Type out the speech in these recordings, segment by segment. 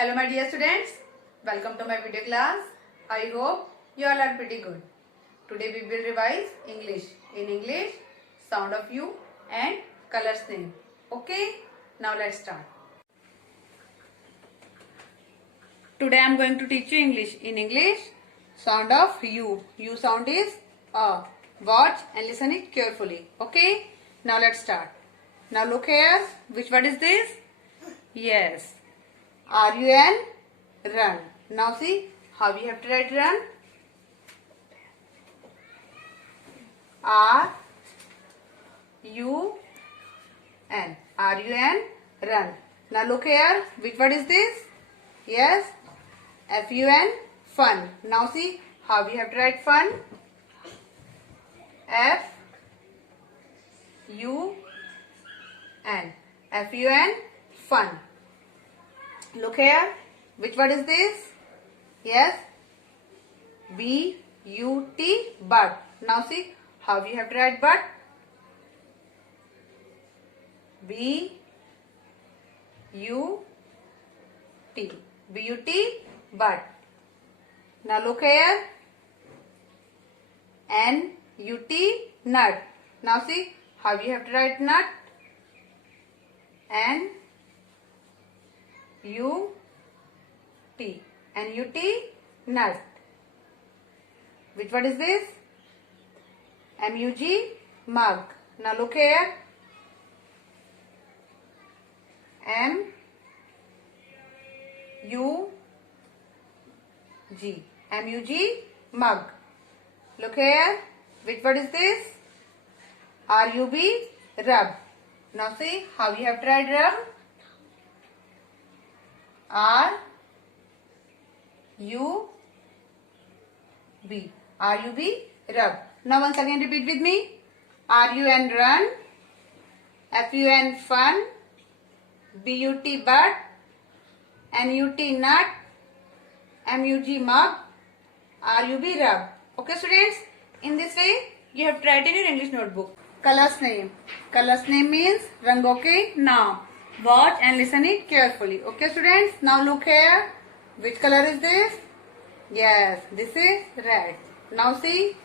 Hello my dear students, welcome to my video class. I hope you all are pretty good. Today we will revise English. In English, sound of U and colors name. Okay, now let's start. Today I am going to teach you English. In English, sound of U. U sound is A. Watch and listen it carefully. Okay, now let's start. Now look here. Which word is this? Yes. R-U-N, run. Now see how we have to write run. R-U-N. R-U-N, run. Now look here. Which word is this? Yes. F-U-N, fun. Now see how we have to write fun. F-U-N. F-U-N, fun. Look here. Which word is this? Yes. B-U-T, but. Now see how we have to write but. B-U-T. B-U-T, but. Now look here. N-U-T, nut. Now see how we have to write nut. N-U-T. N-U-T, nut. Which word is this? M-U-G, mug. Now look here. M-U-G. M-U-G, mug. Look here. Which word is this? R-U-B, rub. Now see how we have to write rub. R-U-B. R-U-B, rub. Now once again repeat with me. R-U-N, run. F-U-N, fun. B-U-T, but. N-U-T, nut. M-U-G, mug. R-U-B, rub. Okay students? In this way, you have to write in your English notebook. Colors name. Colors name means rango ke naam. Watch and listen it carefully. Okay students? Now look here. Which color is this? Yes, this is red. Now see.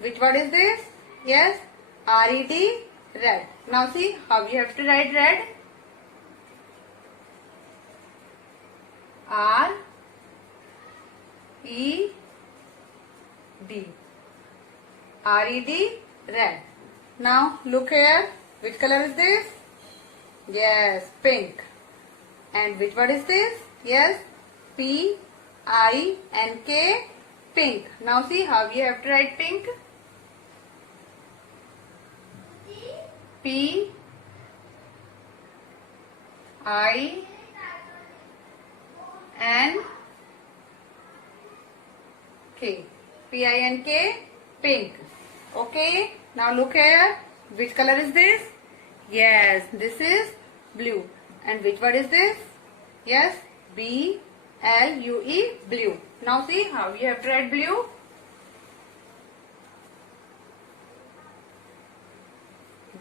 Which word is this? Yes, R-E-D, red. Now see how we have to write red. R-E-D. R-E-D, red. Now look here. Which color is this? Yes, pink. And which word is this? Yes, P-I-N-K, pink. Now see how we have to write pink. P-I-N-K. P-I-N-K, pink. Okay. Now look here. Which color is this? Yes, this is blue. And which word is this? Yes, B-L-U-E, blue. Now see how we have to write blue.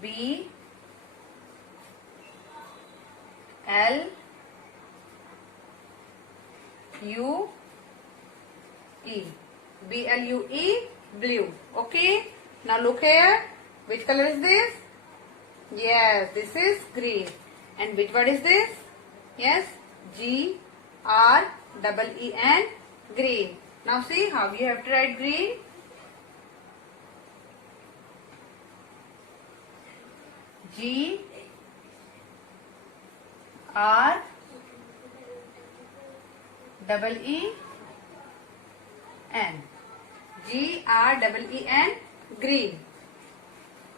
B-L-U-E. B-L-U-E, blue. Okay. Now look here. Which color is this? Yes, this is green. And which word is this? Yes, G-R-E-E-N, green. Now see how we have to write green. G-R-E-E-N. G-R-E-E-N, green.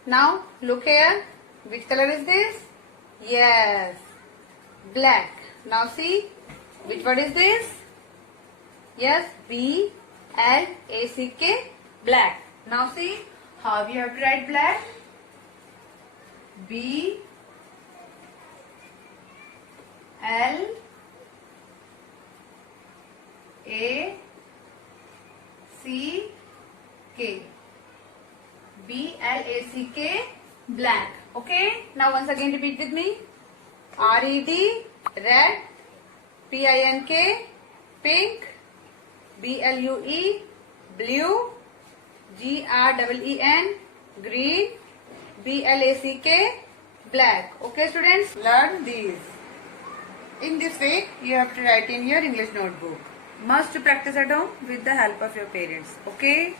Now look here. Which color is this? Yes, black. Now see. Which word is this? Yes, B-L-A-C-K, black. Now see how we have to write black. B-L-A-C-K. B-L-A-C-K, black. Okay. Now once again repeat with me. R-E-D, red. P-I-N-K, pink. B-L-U-E, blue. G-R-E-E-N, green. B-L-A-C-K, black. Okay students, learn these. In this way, you have to write in your English notebook. Must practice at home with the help of your parents. Okay?